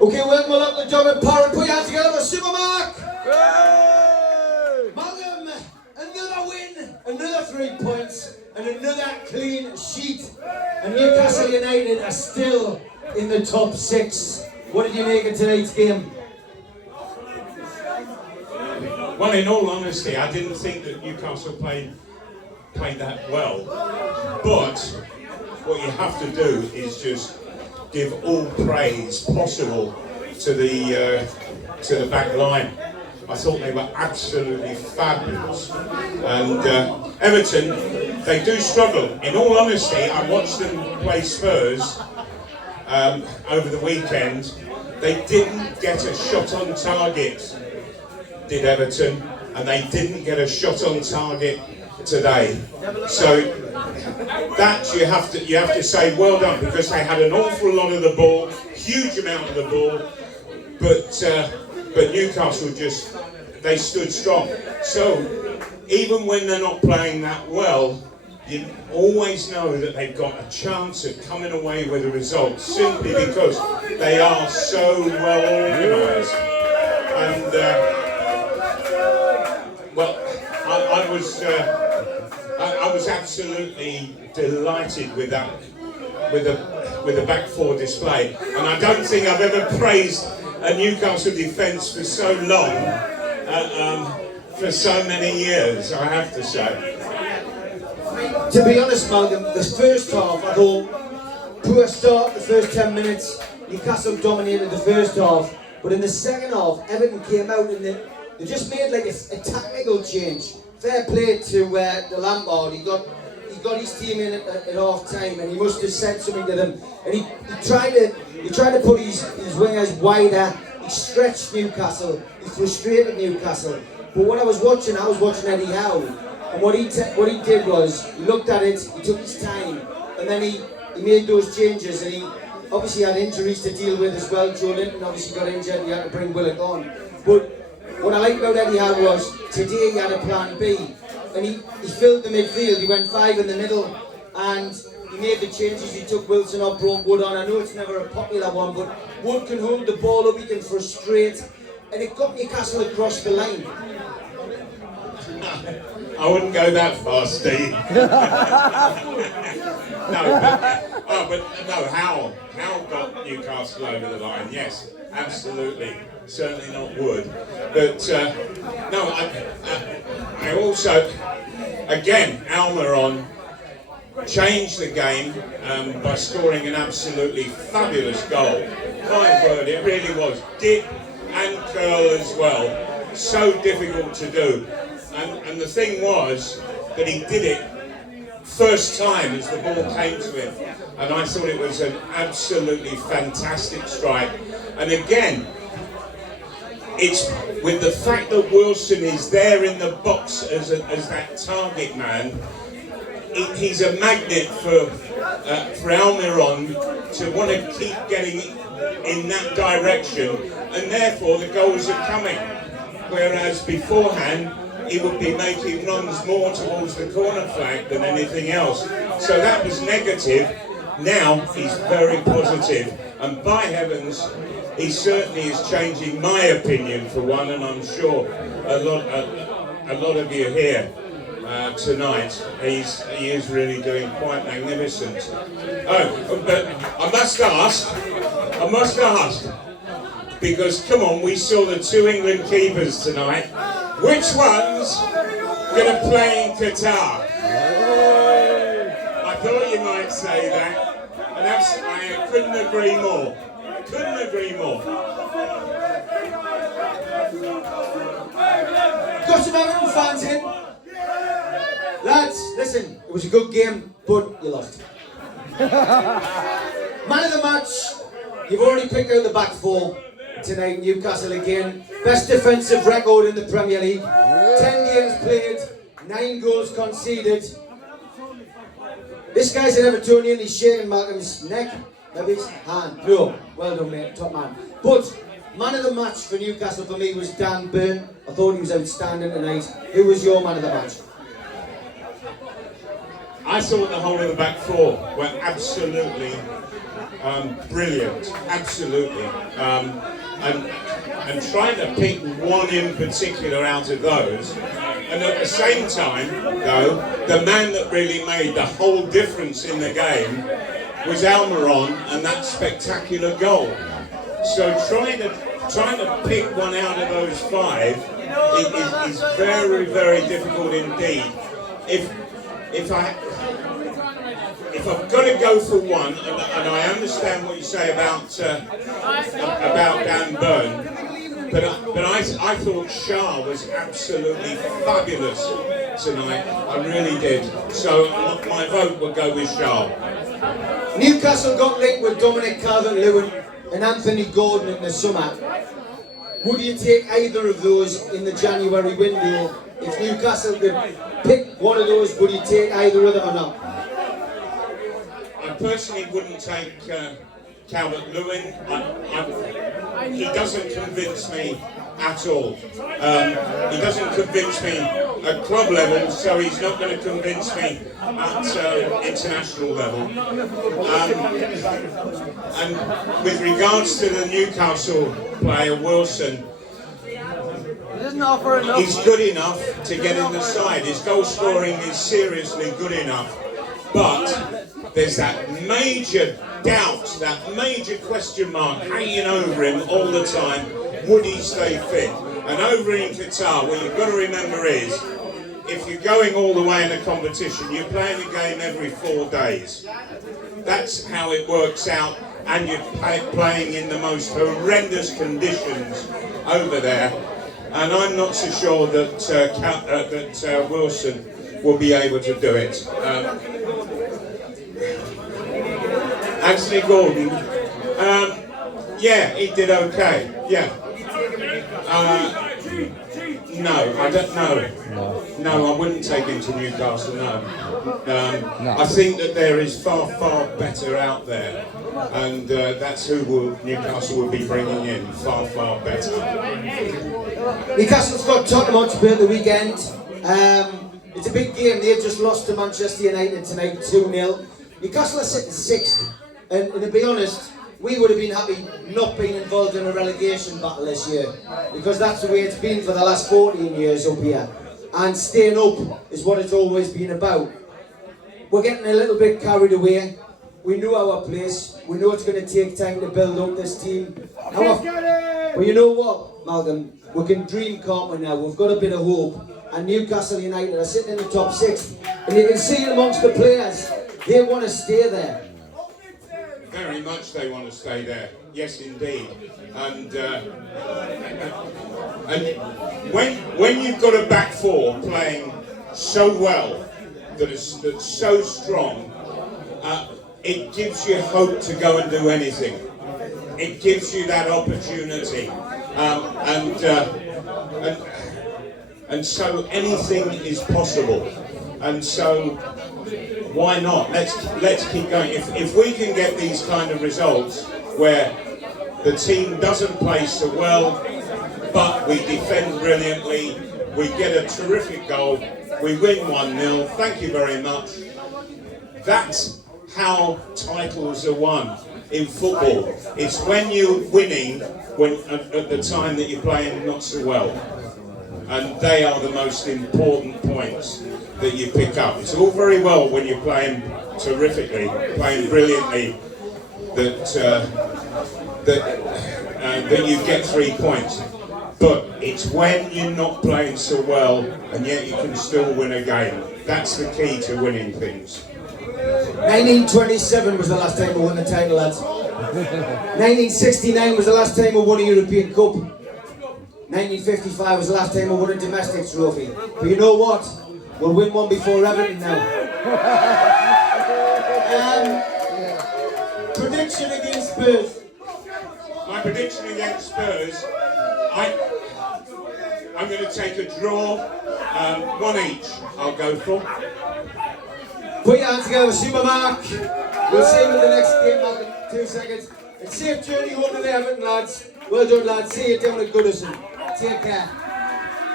Okay, welcome along to the job at Parrot. Put your hands together for Supermac. Malcolm, another win, another 3 points, and another clean sheet. And Newcastle United are still in the top 6. What did you make of tonight's game? Well, in all honesty, I didn't think that Newcastle played that well. But what you have to do is just give all praise possible to the back line. I thought they were absolutely fabulous. And Everton, they do struggle. In all honesty, I watched them play Spurs over the weekend. They didn't get a shot on target, did Everton, and they didn't get a shot on target today. So that you have to say well done, because they had an awful lot of the ball, huge amount of the ball, but Newcastle they stood strong. So even when they're not playing that well, you always know that they've got a chance of coming away with a result, simply because they are so well organised. And well, I was absolutely delighted with that, with the back four display, and I don't think I've ever praised a Newcastle defence for so long, for so many years, I have to say. To be honest, Malcolm, the first half, I thought, poor start, the first 10 minutes, Newcastle dominated the first half, but in the second half, Everton came out and they just made like a tactical change. Fair play to Lampard. He got his team in at half time, and he must have said something to them. And he tried to put his wingers wider. He stretched Newcastle. He frustrated Newcastle. But what I was watching Eddie Howe, and what he did was he looked at it. He took his time, and then he made those changes. And he obviously had injuries to deal with as well. Joe Linton obviously got injured. He had to bring Willock on, but what I liked about Eddie Howe was today he had a plan B, and he filled the midfield. He went 5 in the middle, and he made the changes. He took Wilson off, brought Wood on. I know it's never a popular one, but Wood can hold the ball up, he can frustrate, and it got Newcastle across the line. I wouldn't go that far, Steve. No, Howe got Newcastle over the line. Yes, absolutely. Certainly not Wood. But no, I also, again, Almiron changed the game by scoring an absolutely fabulous goal. My word, it really was. Dip and curl as well. So difficult to do. And the thing was that he did it first time as the ball came to him. And I thought it was an absolutely fantastic strike. And again, it's with the fact that Wilson is there in the box as that target man. He's a magnet for Almiron to want to keep getting in that direction, and therefore the goals are coming. Whereas beforehand, he would be making runs more towards the corner flag than anything else. So that was negative. Now he's very positive, and by heavens, he certainly is changing my opinion for one, and I'm sure a lot of you here tonight. He is really doing quite magnificent. Oh, but I must ask, because come on, we saw the 2 England keepers tonight. Which one's going to play in Qatar? I thought you might say that, and I couldn't agree more. Couldn't agree more. Got some Everton fans in. Lads, listen, it was a good game, but you lost. Man of the match, you've already picked out the back four tonight. Newcastle again. Best defensive record in the Premier League. 10 games played, 9 goals conceded. This guy's an Evertonian, he's shaking Malcolm's neck. Maybe his hand. No, well done, mate, top man. But man of the match for Newcastle for me was Dan Burn. I thought he was outstanding tonight. Who was your man of the match? I thought the whole of the back four were absolutely Brilliant, absolutely. And trying to pick one in particular out of those. And at the same time, though, the man that really made the whole difference in the game was Almiron and that spectacular goal. So trying to pick one out of those five is very, very difficult indeed. If I've got to go for one, and I understand what you say about Dan Burn, but I thought Shah was absolutely fabulous tonight. I really did. So my vote will go with Shah. Newcastle got linked with Dominic Calvert-Lewin and Anthony Gordon in the summer. Would you take either of those in the January window? If Newcastle could pick one of those, would you take either of them or not? I personally wouldn't take Calvert-Lewin. He doesn't convince me at all. He doesn't convince me at club level, so he's not going to convince me at international level. And with regards to the Newcastle player, Wilson, he's good enough to get in the side. His goal scoring is seriously good enough. But there's that major doubt, that major question mark hanging over him all the time. Would he stay fit? And over in Qatar, what you've got to remember is, if you're going all the way in a competition, you're playing a game every 4 days. That's how it works out, and you're playing in the most horrendous conditions over there. And I'm not so sure that Wilson will be able to do it. Anthony Gordon, yeah, he did okay. Yeah. No, I don't know. No, I wouldn't take him to Newcastle. No. I think that there is far better out there, and that's who Newcastle will be bringing in. Far better. Newcastle's got Tottenham Hotspur at the weekend. It's a big game. They've just lost to Manchester United tonight, 2-0. Newcastle are sitting 6th, and to be honest, we would have been happy not being involved in a relegation battle this year, because that's the way it's been for the last 14 years up here. And staying up is what it's always been about. We're getting a little bit carried away. We know our place. We know it's going to take time to build up this team. But you know what, Malcolm? We can dream, can't we now? We've got a bit of hope. And Newcastle United are sitting in the top 6. And you can see it amongst the players. They want to stay there. Very much they want to stay there. Yes, indeed. And when you've got a back four playing so well, that's so strong, it gives you hope to go and do anything. It gives you that opportunity, and so anything is possible. And so why not? Let's keep going. If we can get these kind of results where the team doesn't play so well, but we defend brilliantly, we get a terrific goal, we win 1-0, thank you very much. That's how titles are won in football. It's when you're winning at the time that you're playing not so well. And they are the most important points that you pick up. It's all very well when you're playing terrifically, playing brilliantly, that you get 3 points. But it's when you're not playing so well and yet you can still win a game. That's the key to winning things. 1927 was the last time we won the title, lads. 1969 was the last time we won a European Cup. 1955 was the last time we won a domestic trophy. But you know what? We'll win one before Everton now. Prediction against Spurs. My prediction against Spurs, I'm going to take a draw, 1 each. I'll go for. Put your hands together, Supermac. We'll see you in the next game, Malcolm. 2 seconds. And safe journey home to the Everton, lads. Well done, lads. See you down at Goodison. Take care.